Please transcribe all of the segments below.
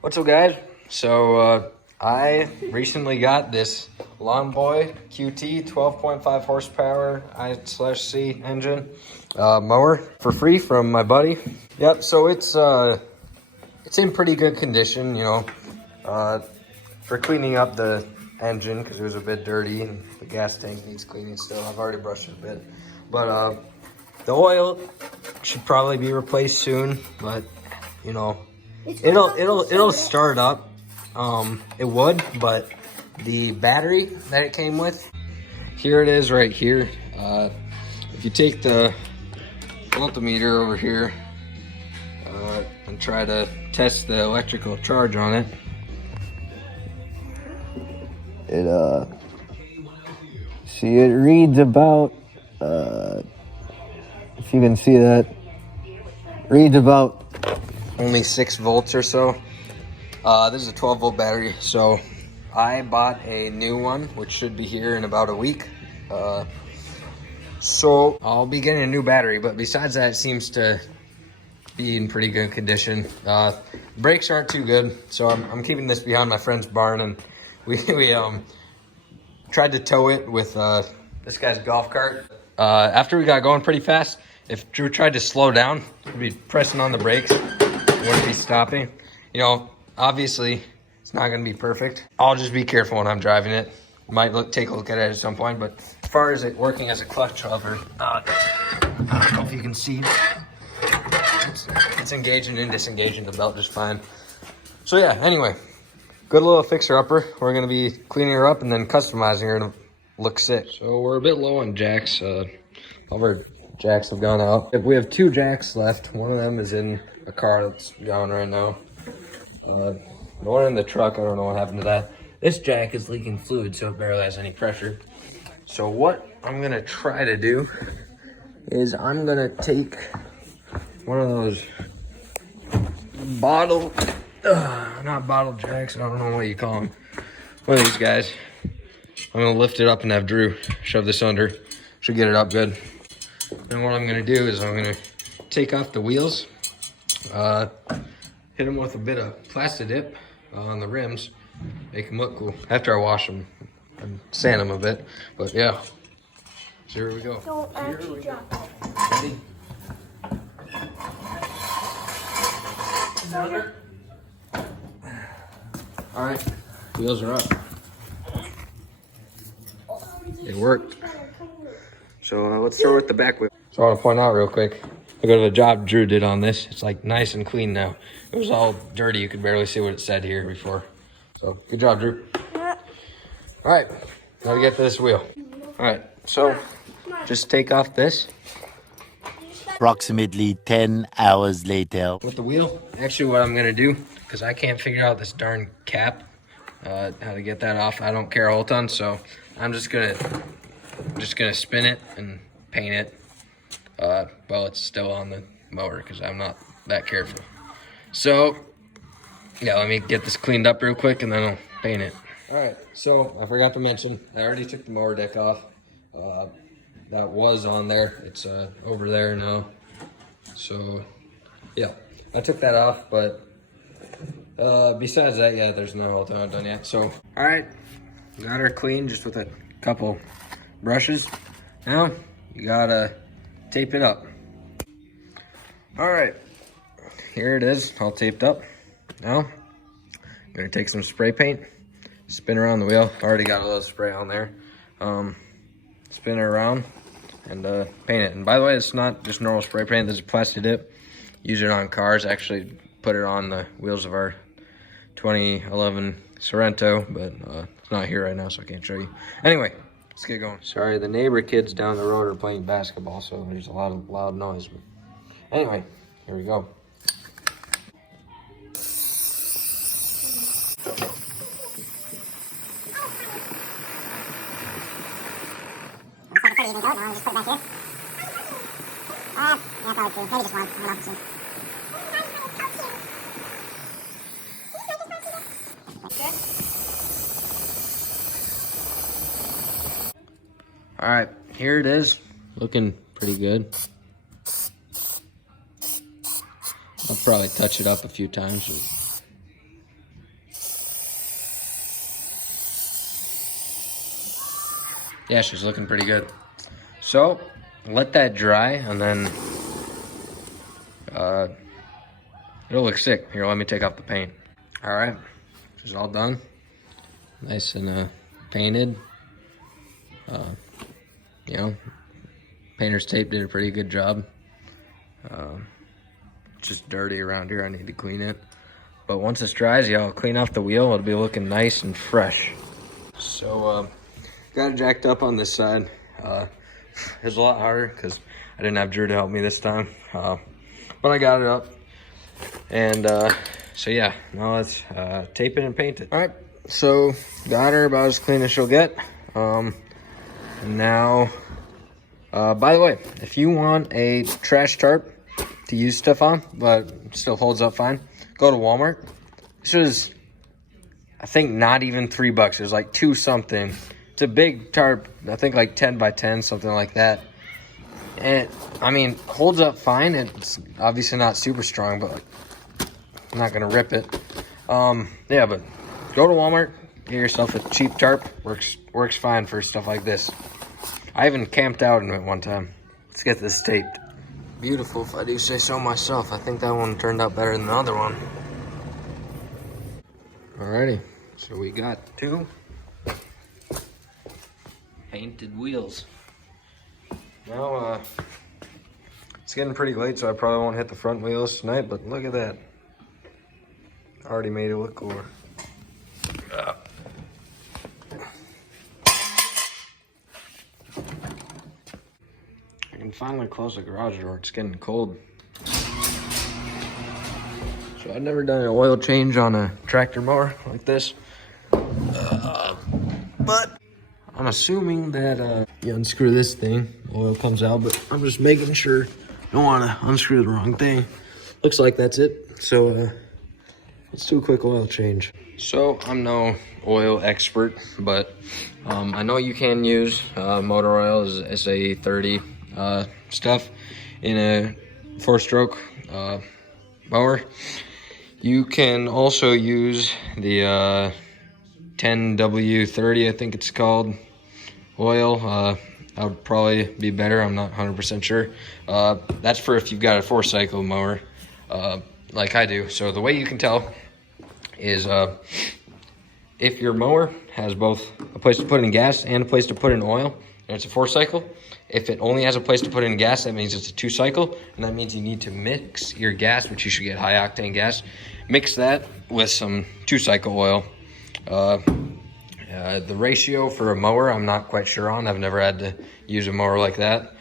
What's up, guys? So I recently got this Lawnboy QT 12.5 horsepower I/C engine mower for free from my buddy. Yep. So it's in pretty good condition, you know. For cleaning up the engine because it was a bit dirty and the gas tank needs cleaning still. I've already brushed it a bit, but the oil should probably be replaced soon. But you know, it'll start up. It would, but the battery that it came with, here it is right here. If you take the multimeter over here and try to test the electrical charge on it, see, it reads about, if you can see that, reads about only 6 volts or so. This is a 12-volt battery, so I bought a new one, which should be here in about a week. So I'll be getting a new battery, but besides that, it seems to be in pretty good condition. Brakes aren't too good, so I'm keeping this behind my friend's barn, and we tried to tow it with this guy's golf cart. After we got going pretty fast, if Drew tried to slow down, he'd be pressing on the brakes, wouldn't be stopping. You know, obviously it's not gonna be perfect. I'll just be careful when I'm driving it. Might take a look at it at some point, but as far as it working as a clutch lever, I don't know if you can see, it's engaging and disengaging the belt just fine. So yeah, anyway, good little fixer-upper. We're gonna be cleaning her up and then customizing her to look sick. So we're a bit low on jacks. All of our jacks have gone out. We have 2 jacks left. One of them is in a car that's gone right now. The one in the truck, I don't know what happened to that. This jack is leaking fluid, so it barely has any pressure. So what I'm gonna try to do is I'm gonna take one of those not bottle jacks, I don't know what you call them. One of these guys. I'm gonna lift it up and have Drew shove this under. Should get it up good. And what I'm gonna do is I'm gonna take off the wheels, hit them with a bit of plastic dip on the rims, make them look cool. After I wash them and sand them a bit, but yeah. So here we go. Don't actually drop it. Ready? So All right, wheels are up. It worked. So let's start with the back wheel. So I want to point out real quick, look at the job Drew did on this. It's like nice and clean now. It was all dirty. You could barely see what it said here before. So good job, Drew. yeah. All right, now we get to this wheel. All right, so just take off this. Approximately 10 hours later. With the wheel, actually what I'm gonna do, because I can't figure out this darn cap, how to get that off. I don't care a whole ton, so I'm just gonna spin it and paint it while it's still on the mower, because I'm not that careful. So yeah, let me get this cleaned up real quick and then I'll paint it. All right, so I forgot to mention, I already took the mower deck off. That was on there. It's over there now. So yeah, I took that off, but besides that, yeah, there's no ultimate done yet. So all right, got her clean just with a couple brushes. Now you gotta tape it up. All right, here it is, all taped up. Now I'm gonna take some spray paint, spin around the wheel. Already got a little spray on there. Spin it around and paint it. And by the way, it's not just normal spray paint. This is plastic dip. Use it on cars. Actually put it on the wheels of our 2011 Sorrento, but it's not here right now, so I can't show you. Anyway, let's get going. Sorry, the neighbor kids down the road are playing basketball, so there's a lot of loud noise. But anyway, here we go. Even go, no, just put it back here. Yeah, probably two. Maybe just one. I don't know. All right, here it is, looking pretty good. I'll probably touch it up a few times. yeah, she's looking pretty good. So let that dry, and then it'll look sick. Here, let me take off the paint. All right, she's all done. Nice and painted. You know, painter's tape did a pretty good job. Just dirty around here. I need to clean it. But once it's dries, yeah, I'll clean off the wheel. It'll be looking nice and fresh. So, got it jacked up on this side. It was a lot harder because I didn't have Drew to help me this time. But I got it up. And so yeah, now let's tape it and paint it. All right, so got her about as clean as she'll get. And now, by the way, if you want a trash tarp to use stuff on, but still holds up fine, go to Walmart. This was, I think, not even $3. It was like $2 something. It's a big tarp, I think like 10 by 10, something like that. And I mean, holds up fine. It's obviously not super strong, but like, I'm not gonna rip it. Yeah, but go to Walmart, get yourself a cheap tarp. Works fine for stuff like this. I even camped out in it one time. Let's get this taped. Beautiful, if I do say so myself. I think that one turned out better than the other one. Alrighty, so we got 2 painted wheels. Now, it's getting pretty late, so I probably won't hit the front wheels tonight, but look at that. Already made it look cooler. I can finally close the garage door. It's getting cold. So I've never done an oil change on a tractor mower like this. But I'm assuming that you unscrew this thing, oil comes out, but I'm just making sure. Don't want to unscrew the wrong thing. Looks like that's it. So let's do a quick oil change. So I'm no oil expert, but I know you can use motor oil as a 30 stuff in a 4-stroke mower. You can also use the 10W30, I think it's called, oil. That would probably be better. I'm not 100% sure. That's for if you've got a 4-cycle mower like I do. So the way you can tell is if your mower has both a place to put in gas and a place to put in oil, and it's a 4-cycle. If it only has a place to put in gas, that means it's a 2-cycle, and that means you need to mix your gas, which you should get high-octane gas. Mix that with some 2-cycle oil. The ratio for a mower, I'm not quite sure on. I've never had to use a mower like that.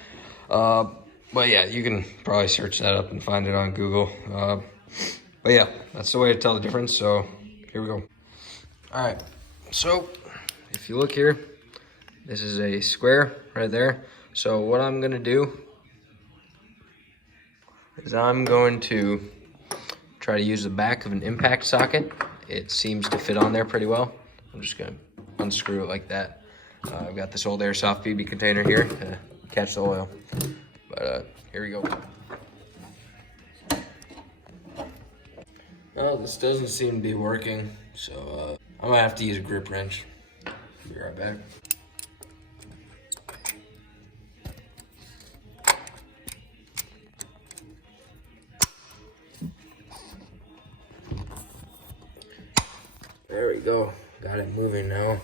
But yeah, you can probably search that up and find it on Google. But yeah, that's the way to tell the difference. So here we go. All right, so if you look here, this is a square right there. So what I'm gonna do is I'm going to try to use the back of an impact socket. It seems to fit on there pretty well. I'm just gonna unscrew it like that. I've got this old airsoft BB container here to catch the oil. But here we go. Well, this doesn't seem to be working, so I'm gonna have to use a grip wrench. Be right back. There we go. Got it moving now.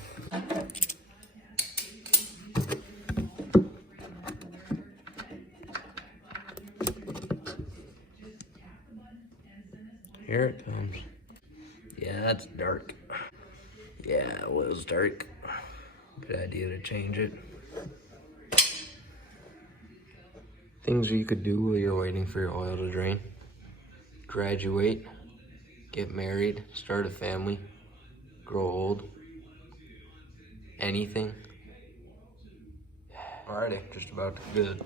Here it comes. Yeah, that's dark. Yeah, it was dark. Good idea to change it. Things you could do while you're waiting for your oil to drain. Graduate, get married, start a family, grow old, anything. Alrighty, just about good.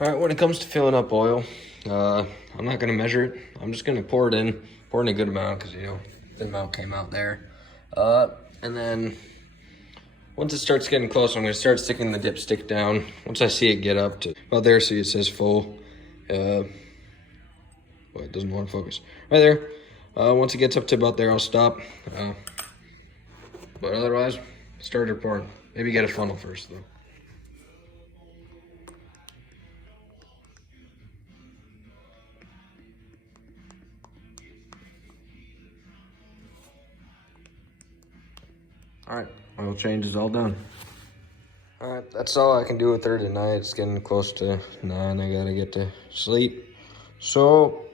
Alright, when it comes to filling up oil, I'm not gonna measure it. I'm just gonna pour in a good amount because, you know, the amount came out there. And then once it starts getting close, I'm gonna start sticking the dipstick down. Once I see it get up to about there, see it says full. Well, it doesn't want to focus. Right there. Once it gets up to about there, I'll stop. But otherwise, starter pouring. Maybe get a funnel first though. All right, oil change is all done. All right, that's all I can do with her tonight. It's getting close to 9. I gotta get to sleep. So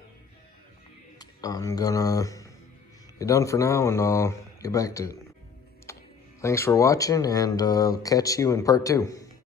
I'm gonna be done for now and I'll get back to it. Thanks for watching and I'll catch you in part 2.